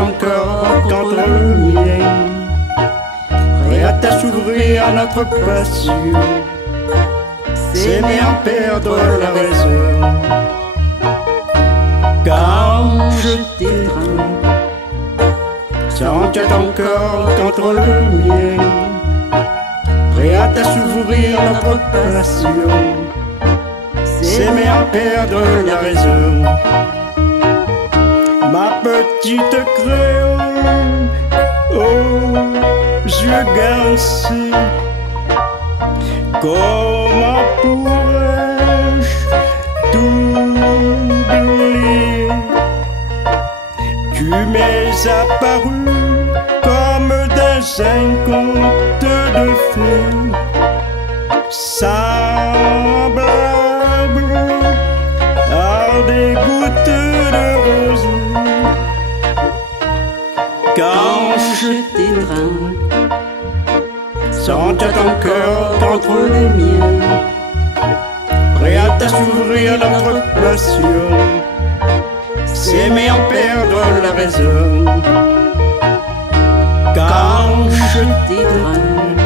ton corps contre le mien, prêt à s'ouvrir à notre passion, s'aimer en perdre la raison. Quand je t'étreins, sens-tu ton corps contre le mien, prêt à s'ouvrir à notre passion, s'aimer en perdre la raison. Ma petite créole aux yeux gancés, comment pourrais-je t'oublier? Tu m'es apparu comme dans un conte de fées, semblable à des gouttes de rosée. Quand je t'étreins, sens-tu ton cœur contre le mien, prêt à s'ouvrir notre passion, s'aimer en perdre la raison. Quand je t'étreins,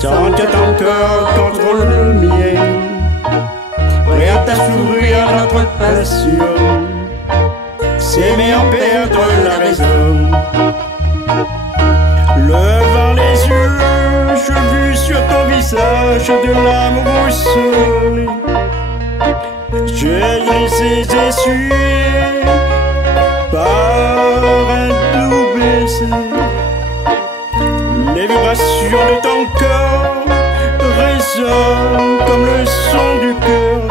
sens-tu ton cœur contre le mien, prêt à s'ouvrir notre passion, s'aimer en perdre la raison. Levant les yeux, je vis sur ton visage de l'amour soleil. Je les ai essuyés par un doux baiser. Les vibrations de ton corps résonnent comme le son du cœur,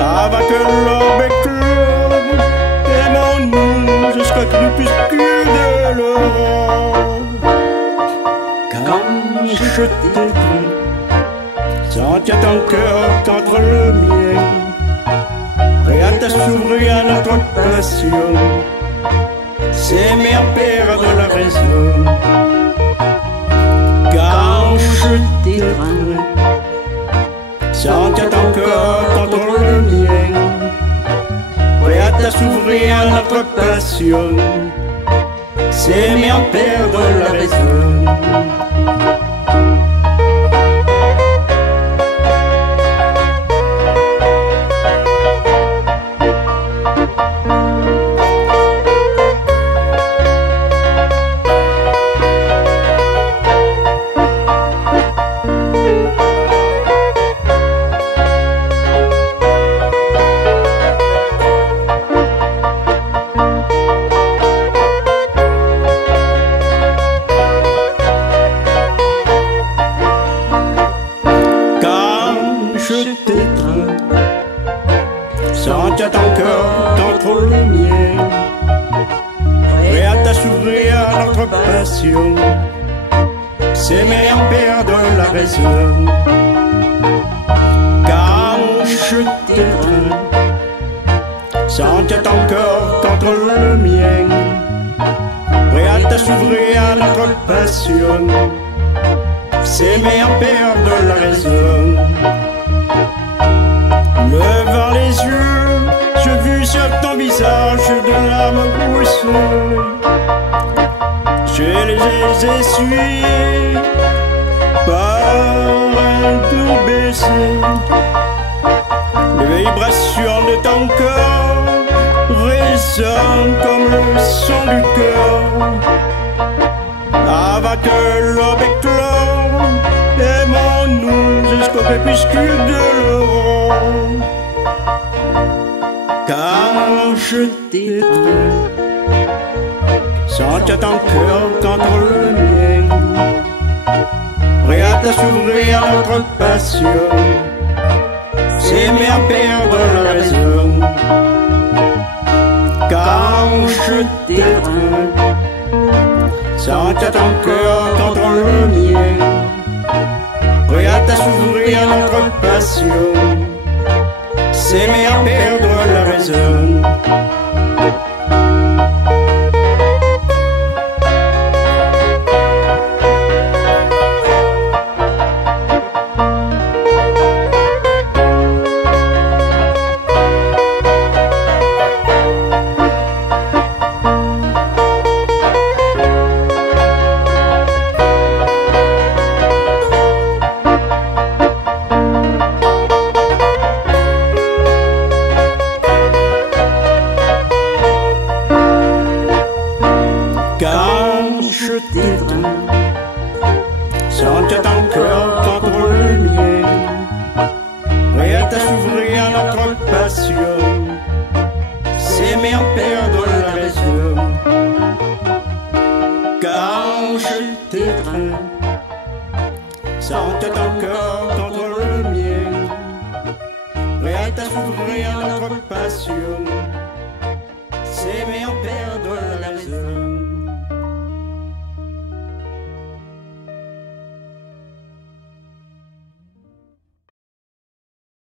avant que l'orbe éclore, aimons-nous jusqu'au crépuscule de l'aurore. Quand je t'étreins, sens-tu ton cœur contre le mien, prêt à s'ouvrir à notre passion, s'aimer en perdre la raison. Quand je t'étreins, sens-tu ton cœur contre le mien, prêt à s'ouvrir à notre passion, s'aimer en perdre la raison. Je t'étreins, sens-tu ton cœur contre le mien, prêt à s'ouvrir à notre passion, s'aimer en perdre la raison. Quand je t'étreins, sens-tu ton cœur contre le mien, prêt à s'ouvrir à notre passion, s'aimer en perdre la raison. Levant les yeux, je vis sur ton visage de l'amour soleil. Je les ai essuyés par un doux baiser. Les vibrations de ton corps résonnent comme le son du cœur, avant que l'aube éclore, aimons-nous jusqu'au crépuscule de l'aurore. Quand je t'étreins, sens-tu ton cœur contre le mien, prêt à s'ouvrir à notre passion, s'aimer en perdre la raison. Quand je t'étreins, sens-tu ton cœur contre le mien, prêt à s'ouvrir à notre passion, s'aimer en perdre la raison. sentait encore contre le mien, prête à s'ouvrir à notre passion, s'aimer en perdre la raison. Quand je t'étreins, sentait encore contre le mien, prête à s'ouvrir à notre passion, s'aimer en perdre